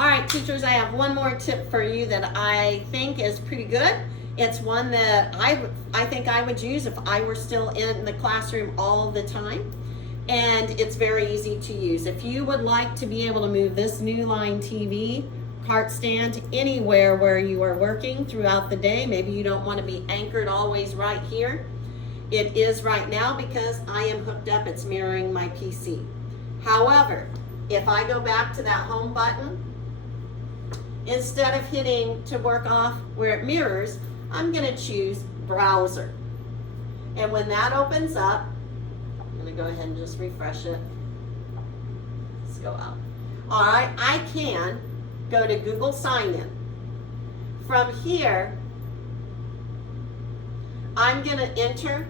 All right, teachers, I have one more tip for you that I think is pretty good. It's one that I think I would use if I were still in the classroom all the time. And it's very easy to use. If you would like to be able to move this Newline TV cart stand anywhere where you are working throughout the day, maybe you don't want to be anchored always right here. It is right now because I am hooked up, it's mirroring my PC. However, if I go back to that home button, instead of hitting to work off where it mirrors, I'm going to choose browser. And when that opens up, I'm going to go ahead and just refresh it. Let's go out. All right, I can go to Google Sign In. From here, I'm going to enter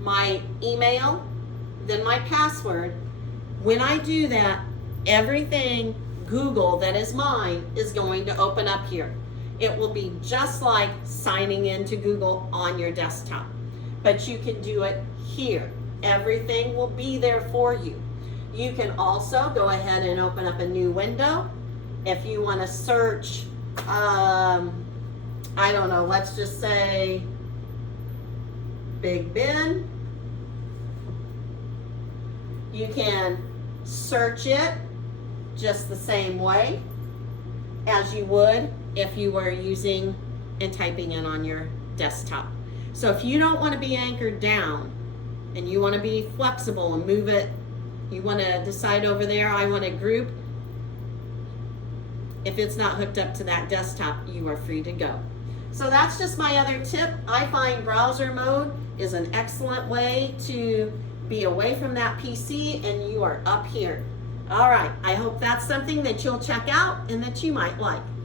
my email, then my password. When I do that, everything Google that is mine is going to open up here. It will be just like signing into Google on your desktop, but you can do it here. Everything will be there for you. You can also go ahead and open up a new window. If you want to search, I don't know, let's just say Big Ben. You can search it just the same way as you would if you were using and typing in on your desktop. So if you don't want to be anchored down and you want to be flexible and move it, you want to decide over there, I want to group. If it's not hooked up to that desktop, you are free to go. So that's just my other tip. I find browser mode is an excellent way to be away from that PC and you are up here. All right, I hope that's something that you'll check out and that you might like.